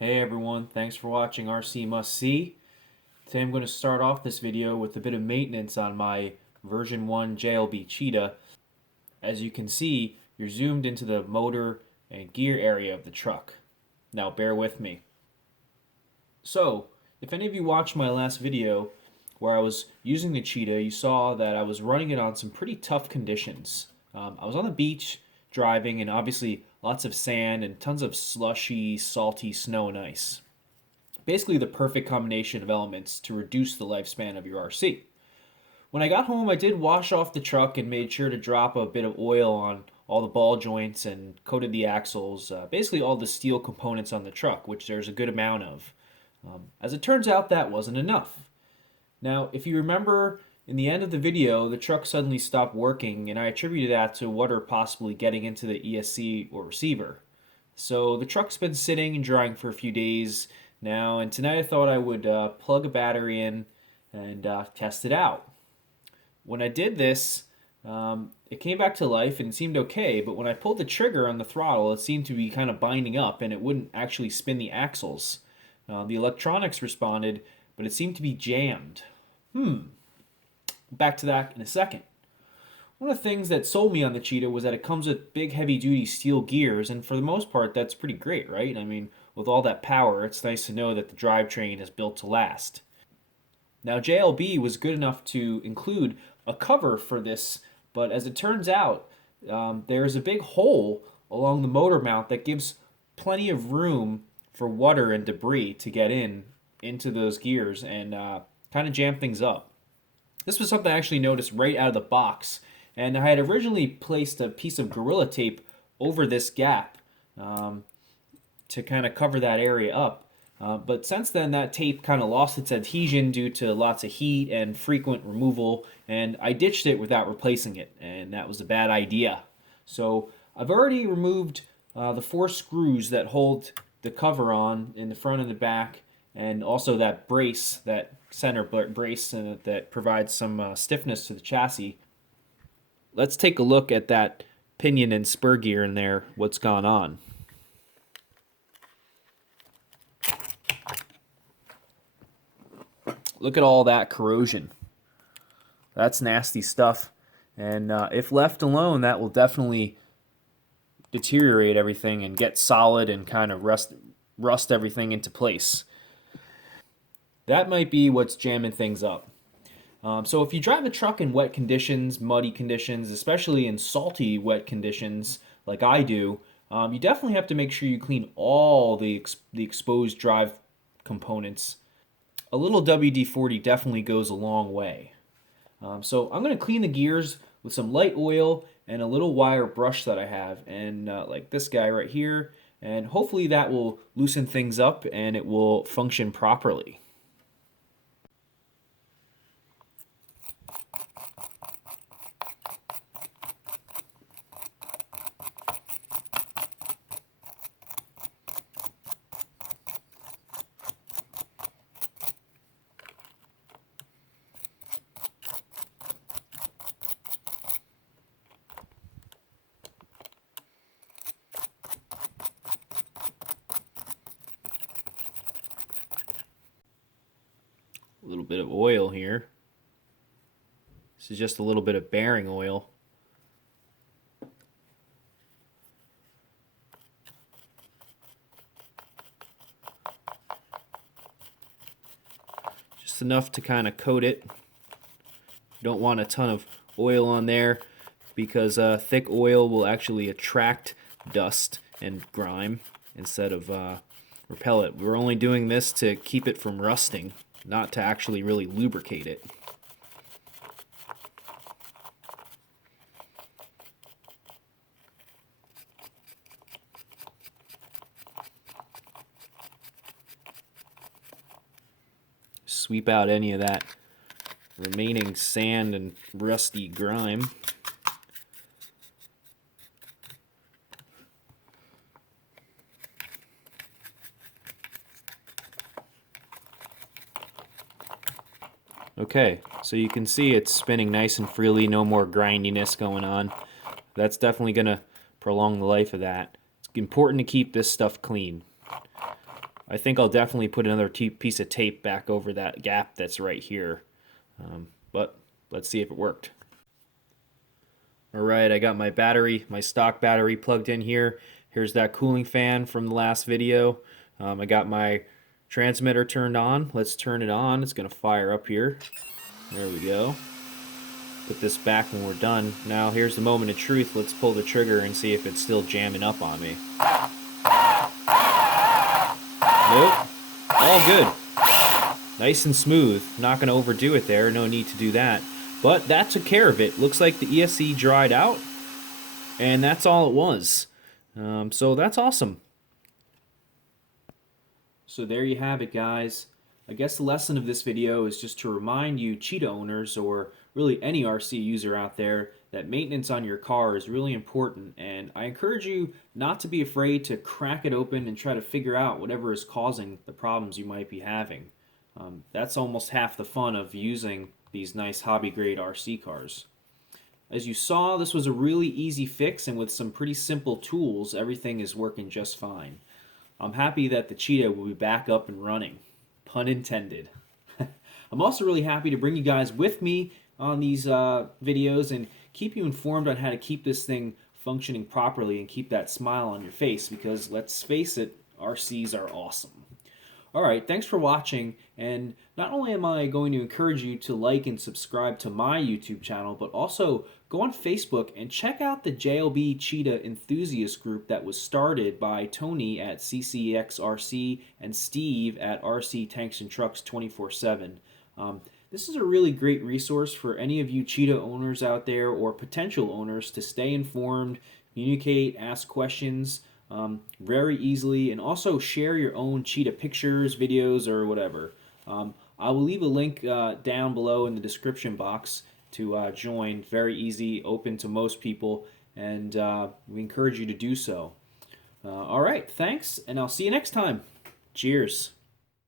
Hey everyone, thanks for watching RC Mustsee. Today I'm going to start off this video with a bit of maintenance on my version 1 JLB Cheetah. As you can see, you're zoomed into the motor and gear area of the truck. Now bear with me. So, if any of you watched my last video where I was using the Cheetah, you saw that I was running it on some pretty tough conditions. I was on the beach driving, and obviously lots of sand and tons of slushy, salty snow and ice. Basically the perfect combination of elements to reduce the lifespan of your RC. When I got home, I did wash off the truck and made sure to drop a bit of oil on all the ball joints and coated the axles, basically all the steel components on the truck, which there's a good amount of. As it turns out, that wasn't enough. Now, if you remember, in the end of the video, the truck suddenly stopped working, and I attributed that to water possibly getting into the ESC or receiver. So the truck's been sitting and drying for a few days now, and tonight I thought I would plug a battery in and test it out. When I did this, it came back to life and it seemed okay, but when I pulled the trigger on the throttle, it seemed to be kind of binding up and it wouldn't actually spin the axles. The electronics responded, but it seemed to be jammed. Back to that in a second. One of the things that sold me on the Cheetah was that it comes with big heavy-duty steel gears, and for the most part, that's pretty great, right? I mean, with all that power, it's nice to know that the drivetrain is built to last. Now, JLB was good enough to include a cover for this, but as it turns out, there is a big hole along the motor mount that gives plenty of room for water and debris to get into those gears and kind of jam things up. This was something I actually noticed right out of the box, and I had originally placed a piece of Gorilla Tape over this gap to kind of cover that area up. But since then, that tape kind of lost its adhesion due to lots of heat and frequent removal, and I ditched it without replacing it, and that was a bad idea. So I've already removed the 4 screws that hold the cover on in the front and the back, and also that brace, that center brace that provides some stiffness to the chassis. Let's take a look at that pinion and spur gear in there, what's gone on. Look at all that corrosion. That's nasty stuff. And if left alone, that will definitely deteriorate everything and get solid and kind of rust everything into place. That might be what's jamming things up. So if you drive a truck in wet conditions, muddy conditions, especially in salty wet conditions like I do, you definitely have to make sure you clean all the exposed drive components. A little WD-40 definitely goes a long way. So I'm going to clean the gears with some light oil and a little wire brush that I have, and like this guy right here, and hopefully that will loosen things up and it will function properly. A little bit of oil here. This is just a little bit of bearing oil. Just enough to kind of coat it. You don't want a ton of oil on there because thick oil will actually attract dust and grime instead of repel it. We're only doing this to keep it from rusting, not to actually really lubricate it. Sweep out any of that remaining sand and rusty grime. Okay, so you can see it's spinning nice and freely, no more grindiness going on. That's definitely going to prolong the life of that. It's important to keep this stuff clean. I think I'll definitely put another piece of tape back over that gap that's right here. But let's see if it worked. Alright, I got my battery, my stock battery plugged in here. Here's that cooling fan from the last video. I got my transmitter turned on. Let's turn it on. It's going to fire up here. There we go. Put this back when we're done. Now here's the moment of truth. Let's pull the trigger and see if it's still jamming up on me. Nope. All good. Nice and smooth. Not going to overdo it there. No need to do that. But that took care of it. Looks like the ESC dried out. And that's all it was. So that's awesome. So there you have it, guys. I guess the lesson of this video is just to remind you Cheetah owners, or really any RC user out there, that maintenance on your car is really important, and I encourage you not to be afraid to crack it open and try to figure out whatever is causing the problems you might be having. That's almost half the fun of using these nice hobby grade RC cars. As you saw, this was a really easy fix, and with some pretty simple tools, everything is working just fine. I'm happy that the Cheetah will be back up and running. Pun intended. I'm also really happy to bring you guys with me on these videos and keep you informed on how to keep this thing functioning properly and keep that smile on your face, because let's face it, RCs are awesome. Alright, thanks for watching, and not only am I going to encourage you to like and subscribe to my YouTube channel, but also go on Facebook and check out the JLB Cheetah enthusiast group that was started by Tony at CCXRC and Steve at RC Tanks and Trucks 24/7. This is a really great resource for any of you Cheetah owners out there or potential owners to stay informed, communicate, ask questions, very easily, and also share your own Cheetah pictures, videos, or whatever. I will leave a link down below in the description box to join. Very easy, open to most people, and we encourage you to do so. Alright, thanks, and I'll see you next time. Cheers.